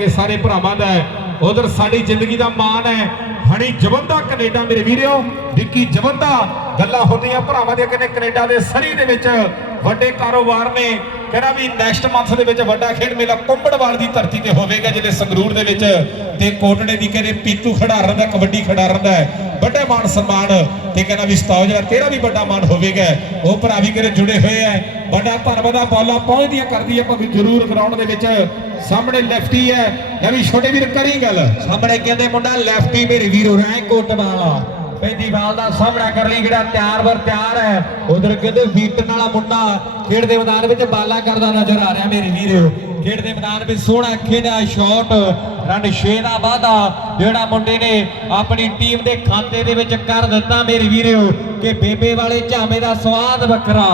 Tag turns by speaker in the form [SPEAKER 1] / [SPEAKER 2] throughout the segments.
[SPEAKER 1] ਕਰਾਂਗੇ ਸਾਰੇ ਭਰਾਵਾਂ ਦਾ ਉਧਰ ਸਾਡੀ ਜ਼ਿੰਦਗੀ ਦਾ ਮਾਣ ਹੈ। ਹਣੀ ਜਵੰਦਾ ਕੈਨੇਡਾ ਮੇਰੇ ਵੀਰੋ ਵਿੱਕੀ ਜਵੰਦਾ, ਗੱਲਾਂ ਹੁੰਦੀਆਂ ਭਰਾਵਾਂ ਦੇ ਕਹਿੰਦੇ ਕੈਨੇਡਾ ਦੇ ਸਰੀ ਦੇ ਵਿੱਚ। ਵੱਡੇ ਕਾਰੋਬਾਰ ਨੇ, ਕਹਿੰਦਾ ਵੀ ਨੈਕਸਟ ਮੰਥ ਦੇ ਵਿੱਚ ਵੱਡਾ ਖੇਡ ਮੇਲਾ ਕੁੰਬੜਵਾਲ ਦੀ ਧਰਤੀ ਤੇ ਹੋਵੇਗਾ, ਜਿਹਦੇ ਸੰਗਰੂਰ ਦੇ ਵਿੱਚ ਤੇ ਕੋਟੜੇ ਦੀ ਕਹਿੰਦੇ ਪੀਤੂ ਖਿਡਾਰਨ ਦਾ, ਕਬੱਡੀ ਖਿਡਾਰਨ ਦਾ ਵੱਡੇ ਮਾਣ ਸਨਮਾਨ ਤੇ ਕਹਿੰਦਾ ਵੀ ਸਤਾਜ ਦਾ ਤੇਰਾ ਵੀ ਵੱਡਾ ਮਾਣ ਹੋਵੇਗਾ। ਉਹ ਭਰਾ ਵੀ ਕਹਿੰਦੇ ਜੁੜੇ ਹੋਏ ਆ। ਵੱਡਾ ਧੰਨਵਾਦ ਆ, ਬੋਲਾਂ ਪਹੁੰਚਦੀਆਂ ਕਰਦੀ ਹੈ ਭਾਵੇਂ ਜ਼ਰੂਰ ਗਰਾਊਂਡ ਦੇ ਵਿੱਚ। ਸਾਹਮਣੇ ਲੈਫਟੀ ਹੈ ਲੈ ਵੀ ਛੋਟੇ ਵੀਰ ਕਰੀ ਗੱਲ। ਸਾਹਮਣੇ ਕਹਿੰਦੇ ਮੁੰਡਾ ਲੈਫਟੀ ਮੇਰੇ ਵੀਰੋ ਰਹਿ ਕੋਟਵਾਲਾ ਪੈਂਦੀ ਦਾ ਸਾਹਮਣਾ ਕਰ ਲਈ, ਜਿਹੜਾ ਤਿਆਰ ਵਰ ਤਿਆਰ ਹੈ। ਉਧਰ ਕਹਿੰਦੇ ਵੀਟਨ ਵਾਲਾ ਮੁੰਡਾ ਖੇਡ ਦੇ ਮੈਦਾਨ ਵਿੱਚ ਬਾਲਾ ਕਰਦਾ ਨਜ਼ਰ ਆ ਰਿਹਾ ਮੇਰੇ ਵੀਰੋ। ਖੇਡ ਦੇ ਮੈਦਾਨ ਵਿੱਚ ਸੋਹਣਾ ਖੇਡਿਆ ਸ਼ਾਟ ਰਨ 6 ਦਾ ਵਾਧਾ, ਜਿਹੜਾ ਮੁੰਡੇ ਨੇ ਆਪਣੀ ਟੀਮ ਦੇ ਖਾਤੇ ਦੇ ਵਿੱਚ ਕਰ ਦਿੱਤਾ ਮੇਰੇ ਵੀਰੋ। ਕਿ ਬੇਬੇ ਵਾਲੇ ਝਾਮੇ ਦਾ ਸਵਾਦ ਵੱਖਰਾ।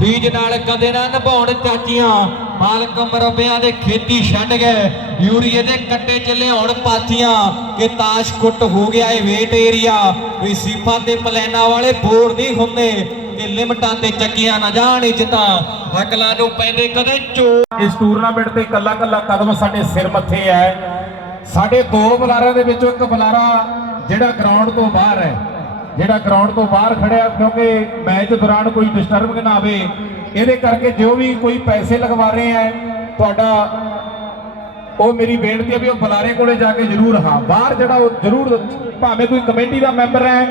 [SPEAKER 1] ਰੀਜ ਨਾਲ ਕਦੇ ਨਾ ਨਿਭਾਉਣ ਚਾਚੀਆਂ। ਮਾਲਕ ਮਰਬਿਆਂ ਦੇ ਖੇਤੀ ਛੱਡ ਗਏ। ਯੂਰੀਏ ਦੇ ਕੱਟੇ ਚ ਲਿਆਉਣ ਪਾਥੀਆਂ ਕਿ ਤਾਸ਼ ਕੁੱਟ ਹੋ ਗਿਆ ਇਹ ਵੇਟ ਏਰੀਆ ਵੀ ਸੀਫਾ ਤੇ ਪਲੈਨਾ ਵਾਲੇ ਬੋਰ ਨਹੀਂ ਹੁੰਦੇ ਕਿ ਲਿਮਟਾਂ ਤੇ ਚੱਕੀਆਂ ਨਾ ਜਾਣ ਇੱਜ਼ਤਾਂ ਅਕਲਾਂ ਨੂੰ ਪੈਂਦੇ ਕਦੇ ਚੋ ਇਸ ਟੂਰਨਾਮੈਂਟ ਤੇ ਕੱਲਾ ਕੱਲਾ ਕਦਮ ਸਾਡੇ ਸਿਰ ਮੱਥੇ ਹੈ। ਸਾਡੇ ਦੋ ਬੁਲਾਰਿਆਂ ਦੇ ਵਿੱਚੋਂ ਇੱਕ ਬੁਲਾਰਾ ਜਿਹੜਾ ਗਰਾਊਂਡ ਤੋਂ ਬਾਹਰ ਹੈ। ਜਿਹੜਾ ਗਰਾਊਂਡ ਤੋਂ ਬਾਹਰ ਖੜਿਆ ਕਿਉਂਕਿ ਮੈਚ ਦੌਰਾਨ ਕੋਈ ਡਿਸਟਰਬ ਨਾ ਆਵੇ। ਇਹਦੇ ਕਰਕੇ ਜੋ ਵੀ ਕੋਈ ਪੈਸੇ ਲਗਵਾ ਰਹੇ ਹੈ ਤੁਹਾਡਾ ਉਹ ਮੇਰੀ ਬੇਨਤੀ ਹੈ ਵੀ ਉਹ ਬੁਲਾਰੇ ਕੋਲੇ ਜਾ ਕੇ ਜ਼ਰੂਰ ਹਾਂ। ਬਾਹਰ ਜਿਹੜਾ ਉਹ ਜ਼ਰੂਰ, ਭਾਵੇਂ ਕੋਈ ਕਮੇਟੀ ਦਾ ਮੈਂਬਰ ਹੈ,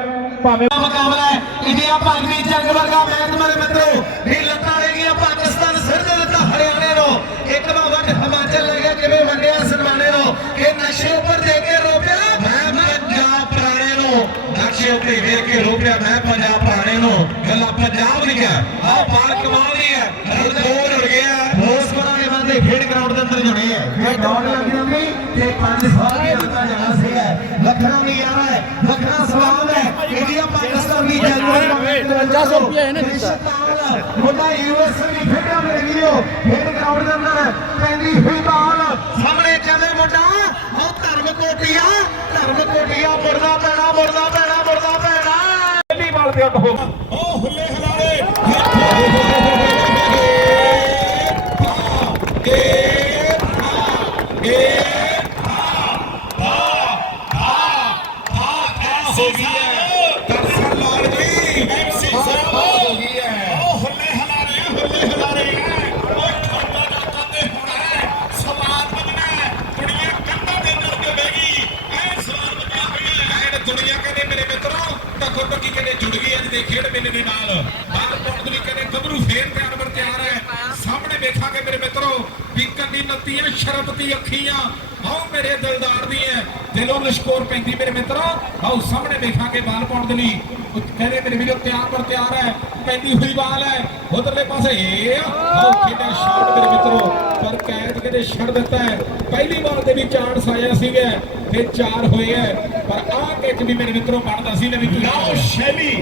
[SPEAKER 1] ਭਾਵੇਂ
[SPEAKER 2] ਮੁਕਾਬਲਾ ਹੈ। ਇੰਡੀਆ ਭਾਗਵੀ ਜੰਗ ਵਰਗਾ ਮੈਚ ਮਾਰੇ ਮਿੱਤਰੋ। ਇਹ ਲੱਤਾਂ ਰਹਿ ਪਾਕਿਸਤਾਨ, ਸਿਰ ਦੇ ਦਿੱਤਾ ਹਰਿਆਣੇ ਨੂੰ। ਇੱਕ ਵਾਰ ਵੱਡ ਹਿਮਾਚਲ ਲੈ ਗਿਆ, ਕਿਵੇਂ ਵੰਡਿਆ ਸਨਮਾਨੇ ਨੂੰ? ਇਹ ਨਸ਼ੇ ਉੱਪਰ ਦੇ ਕੇ ਰੋਪਿਆ ਮੈਂ ਪੰਜਾਬ ਪੁਰਾਣੇ ਨੂੰ। ਨਸ਼ੇ ਉੱਤੇ ਵੇਖ ਕੇ ਰੋਪਿਆ ਮੈਂ ਪੰਜਾਬ ਪੁਰਾਣੇ ਨੂੰ। ਗੱਲਾਂ ਪੰਜਾਬ ਦੀਆਂ ਆਹ ਕਮਾਲ ਦੀ ਹੈ ਰਣ ਦੋ ਜੁੜ ਗਿਆ ਰੋਸ ਕਰਾਂਗੇ ਬੰਦੇ ਖੇਡ ਗਰਾਊਂਡ ਦੇ ਅੰਦਰ ਜੁੜੇ ਹੈ ਇਹ ਦੌੜ ਲੱਗ ਜਾਂਦੀ ਤੇ ਪੰਜ ਸਾਲ ਦੀ ਅੰਦਰ ਜਾਣਾ ਸੀਗਾ। ਲੱਖਾਂ ਦੀ ਯਾਰਾ ਹੈ ਲੱਖਾਂ ਸਵਾਲ ਹੈ। ਇੰਡੀਆ ਪਾਕਿਸਤਾਨ ਦੀ ਜੰਗ ਦਾ 5500 ਰੁਪਏ ਇਹਨੇ ਦਿੱਤਾ। ਮੁੰਡਾ ਯੂਐਸ ਵੀ ਖੇਡਿਆ ਮੇਰੇ ਵੀਰੋ ਖੇਡ ਗਰਾਊਂਡ ਦੇ ਅੰਦਰ ਪੈਂਦੀ ਹੋਈ ਬਾਲ। ਸਾਹਮਣੇ ਕਹਿੰਦੇ ਮੁੰਡਾ। ਉਹ ਧਰਮ ਕੋਟੀਆ ਧਰਮ ਕੋਟੀਆ ਮੁਰਦਾ ਪੈਣਾ ਮੁਰਦਾ ਪੈਣਾ ਮੁਰਦਾ ਪੈਣਾ।
[SPEAKER 1] ਪਹਿਲੀ ਬਾਲ ਤੇ ਆਊਟ ਹੋ ਮੇਲੇ ਦੇ ਨਾਲ। ਬਾਹਰ ਪੌਂਦਲੀ ਕਹਿੰਦੇ ਗੱਭਰੂ ਫੇਰ ਤਿਆਰ ਬਰ ਤਿਆਰ ਹੈ। ਸਾਹਮਣੇ ਵੇਖਾਂਗੇ ਮੇਰੇ ਮਿੱਤਰੋ ਬੀਕਨ ਦੀ ਨਤੀਆਂ ਸ਼ਰਬਤੀ ਅੱਖੀਆਂ ਆਓ ਮੇਰੇ ਦਿਲਦਾਰ ਦੀ ਹੈ। ਦਿਲੋਂ ਲਸ਼ਕੋਰ ਪੈਂਦੀ ਮੇਰੇ ਮਿੱਤਰੋ। ਆਓ ਸਾਹਮਣੇ ਵੇਖਾਂਗੇ ਬਾਲ ਪਾਉਣ ਦੇ ਲਈ। ਕਹਿੰਦੇ ਮੇਰੇ ਵੀਰੋ, ਤਿਆਰ ਬਰ ਤਿਆਰ ਹੈ। ਪੈਂਦੀ ਹੋਈ ਬਾਲ ਹੈ। ਉਧਰਲੇ ਪਾਸੇ। ਆਓ ਕਿੰਨਾ ਸ਼ਾਟ ਮੇਰੇ ਮਿੱਤਰੋ ਛੱਡ ਦਿੱਤਾ ਹੈ। ਪਹਿਲੀ ਬਾਲ ਦੇ ਵੀ ਚਾਂਸ ਆਇਆ ਸੀਗਾ। ਤੇ ਚਾਰ ਹੋਏ ਹੈ। ਪਰ ਆਹ ਕੈਚ ਵੀ ਮੇਰੇ ਮਿੱਤਰੋਂ ਬਣਦਾ ਸੀ ਨਵੀਂ
[SPEAKER 2] ਲਓ ਸ਼ੈਲੀ।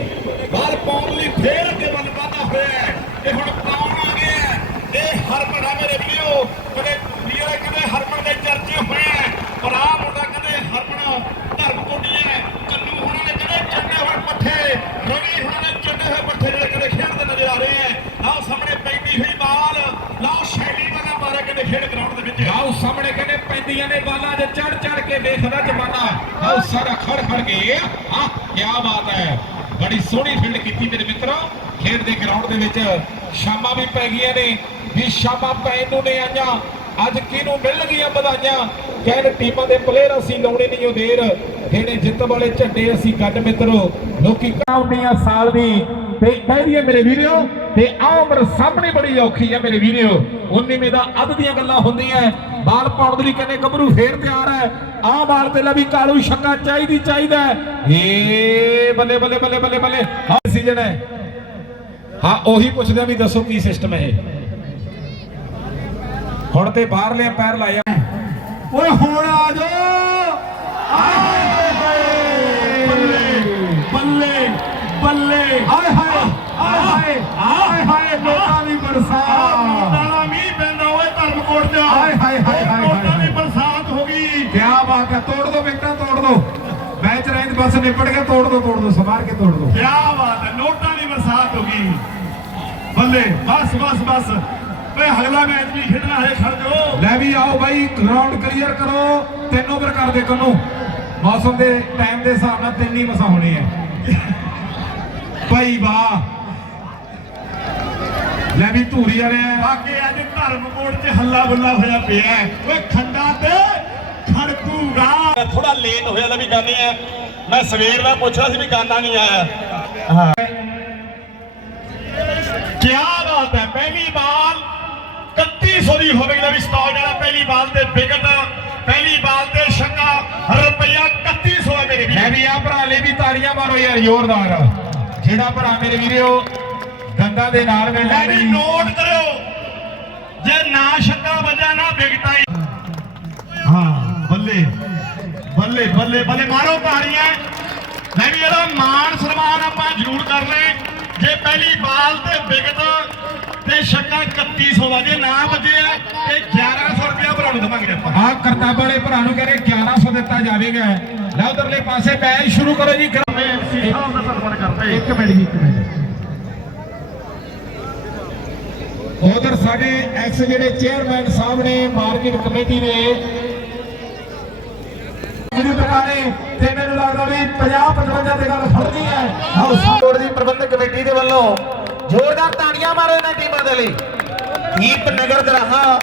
[SPEAKER 2] ਬਾਲ ਪਾਉਣ ਲਈ ਫੇਰ ਅੱਗੇ ਵੱਲ ਵਾਧਾ ਹੋਇਆ ਹੈ। ਇਹ ਹੁਣ ਪਾਉਣ ਆ ਗਿਆ ਇਹ ਹਰ ਆ ਮੇਰੇ ਵੀਰੋ। ਕਦੇ ਵੀਰ ਕਦੇ ਹਰਮਨ ਦੇ ਚਰਚੇ ਹੋਏ ਹੈ ਪਰ ਆ ਮੁੰਡਾ ਕਦੇ ਹਰਮਨ ਧਰਮ ਕੋਟੀਏ ਕੰਨੂ ਹੁਣਾਂ ਨੇ ਕਦੇ ਚੰਡੇ ਹੋਏ ਪੱਠੇ ਰਵੀ ਹੁਣਾਂ ਨੇ ਚੰਡੇ ਹੋਏ ਪੱਠੇ ਜਿਹੜੇ ਕਦੇ ਖੇਡਦੇ ਨਜ਼ਰ ਆ ਰਹੇ ਹੈ ਆਓ ਸਾਹਮਣੇ ਪੈਂਦੀ ਹੋਈ ਬਾਲ ਲਓ ਸ਼ੈਲੀ ਵਾਲਾ ਮਾਰੇ ਕਦੇ ਖੇਡ ਗਰਾਊਂਡ ਦੇ ਵਿੱਚ
[SPEAKER 1] ਆਓ ਸਾਹਮਣੇ ਕਹਿੰਦੇ ਪੈਂਦੀਆਂ ਨੇ ਬਾਲਾਂ 'ਚ ਚੜ ਚੜ ਕੇ ਵੇਖਦਾ ਜਮਾਨਾ ਸਾਰਾ ਖੜ ਖੜ ਕੇ ਆ ਕੀ ਬਾਤ ਹੈ। ਬੜੀ ਸੋਹਣੀ ਫੀਲਡ ਕੀਤੀ ਮੇਰੇ ਮਿੱਤਰੋ। ਖੇਡ ਦੇ ਗਰਾਊਂਡ ਦੇ ਵਿੱਚ ਸ਼ਾਮਾਂ ਵੀ ਪੈ ਗਈਆਂ ਨੇ, ਵੀ ਸ਼ਾਮਾਂ ਪੈਣ ਨੂੰ ਨੇ ਆਈਆਂ। ਅੱਜ ਕਿਹਨੂੰ ਮਿਲਣਗੀਆਂ ਵਧਾਈਆਂ? ਕਹਿਣ ਟੀਮਾਂ ਦੇ ਪਲੇਅਰ ਅਸੀਂ ਲਾਉਣੇ ਨਹੀਂ ਉਹ ਦੇਰ। ਜਿਹੜੇ ਜਿੱਤ ਵਾਲੇ ਝੰਡੇ ਅਸੀਂ ਗੱਡ ਮਿੱਤਰੋ, ਲੋਕੀ ਕਾਉਂਦੀਆਂ ਸਾਲ ਦੀ ਤੇ ਕਹਿੰਦੀ ਮੇਰੇ ਵੀਰੋ ਤੇ ਆ ਉਮਰ ਸਾਹਮਣੇ ਬੜੀ ਔਖੀ ਹੈ ਮੇਰੇ ਵੀਰੋ 19ਵੇਂ ਦਾ ਅੱਧ ਦੀਆਂ ਗੱਲਾਂ ਹੁੰਦੀਆਂ ਬਾਲ ਪਾਉਣ ਦੇ ਲਈ ਕਹਿੰਦੇ ਗੱਭਰੂ ਫੇਰ ਤਿਆਰ ਹੈ। ਆਹ ਬਾਲ ਤੇ ਲੈ ਕਾਲੂ ਛੱਕਾ ਚਾਹੀਦੀ, ਚਾਹੀਦਾ ਏ ਬੱਲੇ ਬੱਲੇ ਬੱਲੇ ਬੱਲੇ ਬੱਲੇ। ਹਾਂ ਸੀਜ਼ਨ ਹੈ। ਹਾਂ, ਉਹੀ ਪੁੱਛਦੇ ਵੀ ਦੱਸੋ ਕੀ ਸਿਸਟਮ ਹੈ ਇਹ। ਹੁਣ ਤੇ ਬਾਹਰਲੇ ਪੈਰ ਲਾਇਆ
[SPEAKER 2] ਓਏ, ਹੁਣ ਆ ਜਾ ਆਏ ਬੱਲੇ। ਹਾਏ ਹਾਏ ਹਾਏ ਹਾਏ ਹਾਏ ਹਾਏ ਨੋਟਾਂ ਦੀ ਬਰਸਾਤ। ਨੋਟਾਂ ਮੀਂਹ ਪੈਂਦਾ ਓਏ ਧਰਮਕੋਟ ਚ ਹਾਏ ਹਾਏ ਹਾਏ ਹਾਏ ਨੋਟਾਂ ਦੀ ਬਰਸਾਤ ਹੋ ਗਈ।
[SPEAKER 1] ਕੀ ਬਾਤ ਹੈ ਤੋੜ ਦੋ ਵਿਕਟਾਂ ਤੋੜ ਦੋ। ਮੈਚ ਰੇਂਜ ਬਸ ਨਿਪਟ ਗਿਆ ਤੋੜ ਦੋ ਤੋੜ ਦੋ ਸਮਾਰ ਕੇ ਤੋੜ ਦੋ।
[SPEAKER 2] ਕੀ ਬਾਤ ਹੈ ਨੋਟਾਂ ਦੀ ਬਰਸਾਤ ਹੋ ਗਈ। ਬੱਲੇ ਬਸ ਬਸ ਬਸ।
[SPEAKER 3] ਓਏ ਅਗਲਾ ਮੈਚ ਵੀ ਖੇਡਣਾ ਹੈ ਖੜ ਜਾਓ।
[SPEAKER 1] ਲੈ ਵੀ ਆਓ ਬਾਈ ਗਰਾਊਂਡ ਕਲੀਅਰ ਕਰੋ। ਤਿੰਨ ਓਵਰ ਕਰ ਦੇ ਕੰਨੂ। ਮੌਸਮ ਦੇ ਟਾਈਮ ਦੇ ਹਿਸਾਬ ਨਾਲ ਤਿੰਨ ਹੀ ਮਸਾ ਹੋਣੇ ਆ। ਭਾਈ ਵਾਹ ਲੈ ਵੀ ਧੂਰੀ ਵਾਲੇ
[SPEAKER 3] ਬਾਕੀ ਅੱਜ ਧਰਮਕੋਟ 'ਚ ਹੱਲਾ ਗੁੱਲਾ ਹੋਇਆ ਪਿਆ। ਹੈ। ਓਏ ਖੰਡਾ ਤੇ ਖੜਕੂਗਾ।
[SPEAKER 4] ਥੋੜਾ ਲੇਟ ਹੋਇਆ ਲੈ ਵੀ ਗਾਣੇ ਆ। ਮੈਂ ਸਵੇਰ ਦਾ ਪੁੱਛ ਰਿਹਾ ਸੀ ਵੀ ਗਾਣਾ ਨਹੀਂ ਆਇਆ।
[SPEAKER 3] ਕੀ ਬਾਤ ਹੈ ਪਹਿਲੀ ਬਾਲ 3100 ਦੀ ਹੋਵੇਗੀ ਲੈ ਵੀ ਸਟਾਲ ਜਿਹੜਾ ਪਹਿਲੀ ਬਾਲ ਤੇ ਵਿਕਟ ਪਹਿਲੀ ਬਾਲ ਤੇ ਛੱਕਾ। ਰੁਪਈਆ 3100 ਹੈ ਮੇਰੇ ਵੀਰ।
[SPEAKER 1] ਲੈ ਵੀ ਆ ਭਰਾ ਲਈ ਵੀ ਤਾੜੀਆਂ ਮਾਰੋ ਯਾਰ ਜ਼ੋਰਦਾਰ। ਜਿਹੜਾ ਭਰਾ ਮੇਰੇ ਵੀਰੋ ਦੰਦਾਂ ਦੇ ਨਾਲ
[SPEAKER 3] ਲੈ
[SPEAKER 1] ਮਿਲਦਾ
[SPEAKER 3] ਵੀ
[SPEAKER 1] ਨਹੀਂ।
[SPEAKER 3] ਨੋਟ ਕਰਿਓ ਜੇ ਨਾ ਛੱਕਾ ਵੱਜਾ ਨਾ ਵਿਕਟਾਂ ਹੀ ਬੱਲੇ ਬੱਲੇ ਬੱਲੇ ਬੱਲੇ ਮਾਰੋ ਤਾੜੀਆਂ ਲੈ ਵੀ ਇਹਦਾ ਮਾਣ ਸਨਮਾਨ ਆਪਾਂ ਜ਼ਰੂਰ ਕਰਨਾ ਹੈ। ਜੇ ਪਹਿਲੀ ਬਾਲ ਤੇ ਵਿਕਟ ਤੇ ਛੱਕਾ 3100 ਦਾ ਜੇ ਨਾ ਵੱਜਿਆ ਤੇ 1100 ਰੁਪਇਆ ਭਰਾ ਨੂੰ ਦੇਵਾਂਗੇ ਆਪਾਂ।
[SPEAKER 1] ਆ ਕਰਤਾਬ ਵਾਲੇ ਭਰਾ ਨੂੰ ਕਹਿੰਦੇ 1100 ਦਿੱਤਾ ਜਾਵੇਗਾ। ਲੈ ਉਧਰਲੇ ਪਾਸੇ ਮੈਚ ਸ਼ੁਰੂ ਕਰੋ ਜੀ। ਕਰੋ।
[SPEAKER 3] ਐਮਸੀ ਸਾਹਿਬ ਦਾ ਧੰਨਵਾਦ ਕਰਦੇ
[SPEAKER 1] ਇੱਕ ਮਿੰਟ ਜੀ ਇੱਕ ਮਿੰਟ ਉਧਰ ਸਾਡੇ ਐਕਸ ਜਿਹੜੇ ਚੇਅਰਮੈਨ ਸਾਹਿਬ ਨੇ ਮਾਰਕੀਟ ਕਮੇਟੀ ਦੇ ਜਿਹੜੀ ਬਟਾਲੇ ਤੇ ਮੈਨੂੰ ਲੱਗਦਾ ਵੀ 50 55 ਦੇ ਗੱਲ ਫੜਦੀ ਹੈ। ਆਓ
[SPEAKER 2] ਬੋਰਡ ਦੀ ਪ੍ਰਬੰਧਕ ਕਮੇਟੀ ਦੇ ਵੱਲੋਂ ਜ਼ੋਰਦਾਰ ਤਾੜੀਆਂ ਮਾਰੋ ਇਹਨਾਂ ਟੀਮਾਂ ਦੇ ਲਈ। ਦੀਪ ਨਗਰ ਦਰਾਹਾ।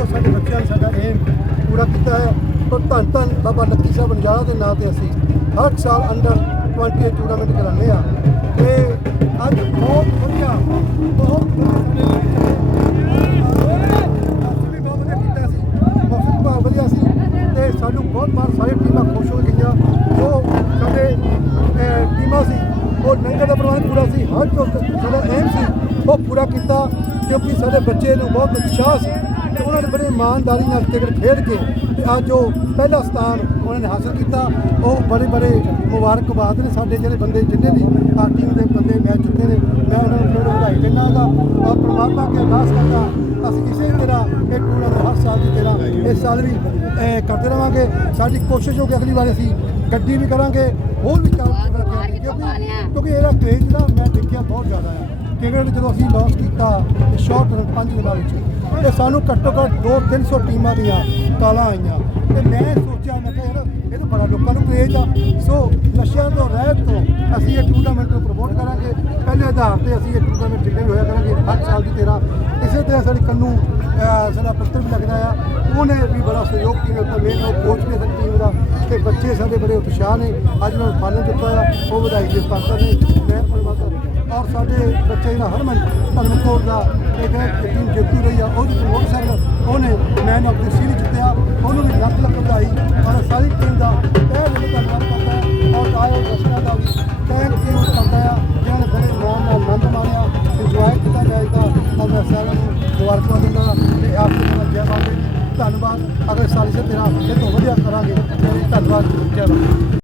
[SPEAKER 5] ਅੱਜ ਸਾਡੇ ਬੱਚਿਆਂ ਨੇ ਸਾਡਾ ਏਮ ਪੂਰਾ ਕੀਤਾ ਹੈ। ਪਰ ਧੰਨ ਧੰਨ ਬਾਬਾ ਲੱਕੀ ਸਾਹਿਬ ਅੰਜਾਲਾ ਦੇ ਨਾਂ ਤੇ ਅਸੀਂ ਹਰ ਸਾਲ ਅੰਡਰ 20 ਟੂਰਨਾਮੈਂਟ ਕਰਾਉਂਦੇ ਆ ਤੇ ਅੱਜ ਬਹੁਤ ਵਧੀਆ ਬਹੁਤ ਵਧੀਆ ਕੀਤਾ ਸੀ। ਮੌਸਮ ਬਹੁਤ ਵਧੀਆ ਸੀ। ਤੇ ਸਾਨੂੰ ਬਹੁਤ ਵਾਰ ਸਾਰੀ ਟੀਮਾਂ ਖੁਸ਼ ਹੋ ਗਈਆਂ। ਜੋ ਸਾਡੇ ਟੀਮਾਂ ਸੀ, ਉਹ ਲੰਗਰ ਦਾ ਪ੍ਰਬੰਧ ਪੂਰਾ ਸੀ। ਹਰ ਜੋ ਸਾਡਾ ਏਮ ਸੀ, ਉਹ ਪੂਰਾ ਕੀਤਾ। ਕਿਉਂਕਿ ਸਾਡੇ ਬੱਚੇ ਨੂੰ ਬਹੁਤ ਉਤਸ਼ਾਹ ਸੀ। ਤੇ ਉਹਨਾਂ ਨੇ ਬੜੀ ਇਮਾਨਦਾਰੀ ਨਾਲ ਕ੍ਰਿਕਟ ਖੇਡ ਕੇ ਤੇ ਅੱਜ ਉਹ ਪਹਿਲਾ ਸਥਾਨ ਉਹਨਾਂ ਨੇ ਹਾਸਲ ਕੀਤਾ। ਉਹ ਬੜੇ ਬੜੇ ਮੁਬਾਰਕਬਾਦ ਨੇ ਸਾਡੇ ਜਿਹੜੇ ਬੰਦੇ ਜਿੰਨੇ ਵੀ ਪਾਰਟੀ ਦੇ ਬੰਦੇ ਮੈਚ ਜਿੱਤੇ ਨੇ, ਮੈਂ ਉਹਨਾਂ ਨੂੰ ਥੋੜਾ ਵਧਾਈ ਦਿੰਦਾ ਹਾਂ। ਔਰ ਪ੍ਰਮਾਤਮਾ ਅੱਗੇ ਅਰਦਾਸ ਕਰਦਾ ਅਸੀਂ ਇਸੇ ਤਰ੍ਹਾਂ ਇਹ ਟੂਰਨਾਮੈਂਟ ਹਰ ਸਾਲ ਦੀ ਤਰ੍ਹਾਂ ਇਸ ਸਾਲ ਵੀ ਕਰਦੇ ਰਵਾਂਗੇ। ਸਾਡੀ ਕੋਸ਼ਿਸ਼ ਹੋ ਹੋਊਗੀ ਅਗਲੀ ਵਾਰ ਅਸੀਂ ਗੱਡੀ ਵੀ ਕਰਾਂਗੇ, ਹੋਰ ਵੀ ਕੰਮ ਕਰਾਂਗੇ ਕਿਉਂਕਿ ਇਹਦਾ ਕ੍ਰੇਜ਼ ਨਾ ਮੈਂ ਦੇਖਿਆ ਬਹੁਤ ਜ਼ਿਆਦਾ ਹੈ ਕ੍ਰਿਕਟ ਜਦੋਂ ਅਸੀਂ ਲਾਂਚ ਕੀਤਾ ਤੇ ਸ਼ਾਰਟ ਰਨ ਪੰਜ ਦਿਨਾਂ ਵਿੱਚ, ਤੇ ਸਾਨੂੰ ਘੱਟੋ ਘੱਟ 2-300 ਟੀਮਾਂ ਦੀਆਂ ਕਾਲਾਂ ਆਈਆਂ। ਤੇ ਮੈਂ ਸੋਚਿਆ, ਮੈਂ ਕਿਹਾ ਯਾਰ, ਇਹ ਤਾਂ ਬੜਾ ਲੋਕਾਂ ਨੂੰ ਕਰੇਜ਼ ਆ। ਸੋ ਨਸ਼ਿਆਂ ਤੋਂ, ਰਹਿਤ ਤੋਂ ਅਸੀਂ ਇਹ ਟੂਰਨਾਮੈਂਟ ਨੂੰ ਪ੍ਰਮੋਟ ਕਰਾਂਗੇ। ਪਹਿਲੇ ਆਧਾਰ ਤੇ ਅਸੀਂ ਇਹ ਟੂਰਨਾਮੈਂਟ ਜਿੰਨੇ ਵੀ ਹੋਇਆ ਕਰਾਂਗੇ, ਹਰ ਸਾਲ ਦੀ ਤਰ੍ਹਾਂ। ਇਸੇ ਤਰ੍ਹਾਂ ਸਾਡੀ ਕੰਨੂ ਸਾਡਾ ਪੱਤਰ ਵੀ ਲੱਗਦਾ ਆ। ਉਹਨੇ ਵੀ ਬੜਾ ਸਹਿਯੋਗ ਕੀਤਾ ਉੱਤੇ ਮੇਨ ਉਹ ਕੋਚ ਵੀ ਸਾਡੀ ਟੀਮ ਦਾ। ਤੇ ਬੱਚੇ ਸਾਡੇ ਬੜੇ ਉਤਸ਼ਾਹ ਨੇ। ਅੱਜ ਉਹਨਾਂ ਨੂੰ ਫਾਲਨ ਦਿੱਤਾ ਆ, ਉਹ ਵਧਾਈ ਦੇ ਪਾਤਰ ਨੇ। ਮੈਂ ਪਰਮਾਤਮਾ ਔਰ ਸਾਡੇ ਬੱਚੇ ਜਿਹੜਾ ਹਰਮਨ ਧਰਮਕੋਟ ਦਾ ਇੱਕ ਟੀਮ ਜੇਤੂ ਰਹੀ ਆ, ਉਹਦੀ ਮੋਟਰਸਾਈਕਲ ਉਹਨੇ ਮੈਨ ਆਫ ਦ ਸੀਰੀਜ਼ ਜਿੱਤਿਆ, ਉਹਨੂੰ ਵੀ ਲੱਖ ਲੱਖ ਵਧਾਈ ਔਰ